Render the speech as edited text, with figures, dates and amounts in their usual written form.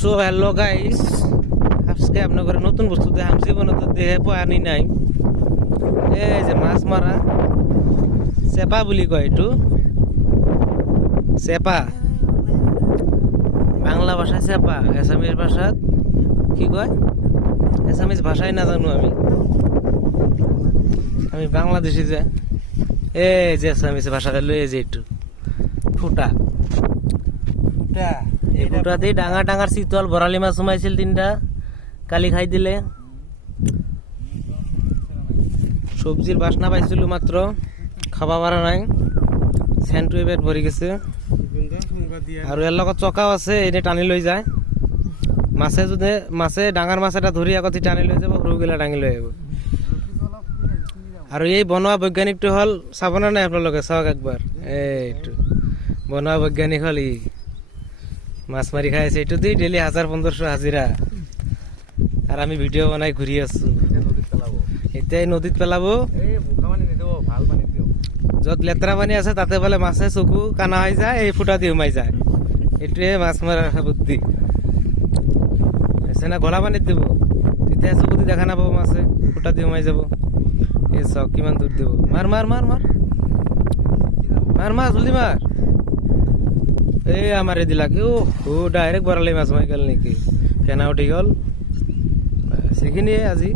So hello guys, আজকে আপনাদের নতুন বস্তু দেখাম। জীবনে তো দেহে পানি নাই। এই যে মাছ মারা চেপা বুলি কয়, এইটো চেপা। বাংলা ভাষায় চেপা, এছামিজ ভাষাত কি কয়? এছামিজ ভাষাই নাজানো আমি বাংলাদেশি যে। এই যে এছামিজ ভাষাটা লই যে এইটো ফুটা ফুটা এই ফুটাতেই ডাঙার ডাঙার চিতল বৰালি মাছ সোমাইছিল তিনটা, কালি খাই দিলে। সবজির বাসনা পাইছিলো মাত্র, খাবা পারা নাই, সেন্টুয়ে পেট ভরি গেছে। আর এর লগত চকাও আছে, এনে টানি লৈ যায়। মাছে ডাঙৰ মাছ এটা ধৰি আগতে টানি লৈ যাব, সৰুগিলা দাঙি লৈ আহিব। আৰু এই বনোৱা বৈজ্ঞানিকটো হ'ল, চাবনে নাই আপোনালোকে? চাওক একবাৰ। এইটো বনোৱা বৈজ্ঞানিক হ'ল ই, মাছ মাৰি খাই আছে। এইটো দি ডেইলি 1000-1500 হাজিৰা, আৰু আমি ভিডিঅ' বনাই ঘূৰি আছো। এতিয়া নদীত পেলাব, য'ত লেতেৰা পানী আছে তাতে বোলে মাছে চকু কানা হৈ যায়, এই ফুটা দি সোমাই যায়। এইটোৱে মাছ মৰাৰ বুদ্ধি হৈছে না। গলা পানীত দিব, তেতিয়া চকু দি দেখা নাপাব মাছে, ফুটা দি সোমাই যাব। এই চাওক কিমান দূৰ দিব। মাৰ মাৰ মাৰ মাৰ মাৰ মাৰ, জলদি মাৰ। এই আমাৰ দিলাক ডাইৰেক্ট বৰালি মাছ মাৰি গ'ল নেকি? ফেনা উঠি গ'ল। সেইখিনিয়ে আজি।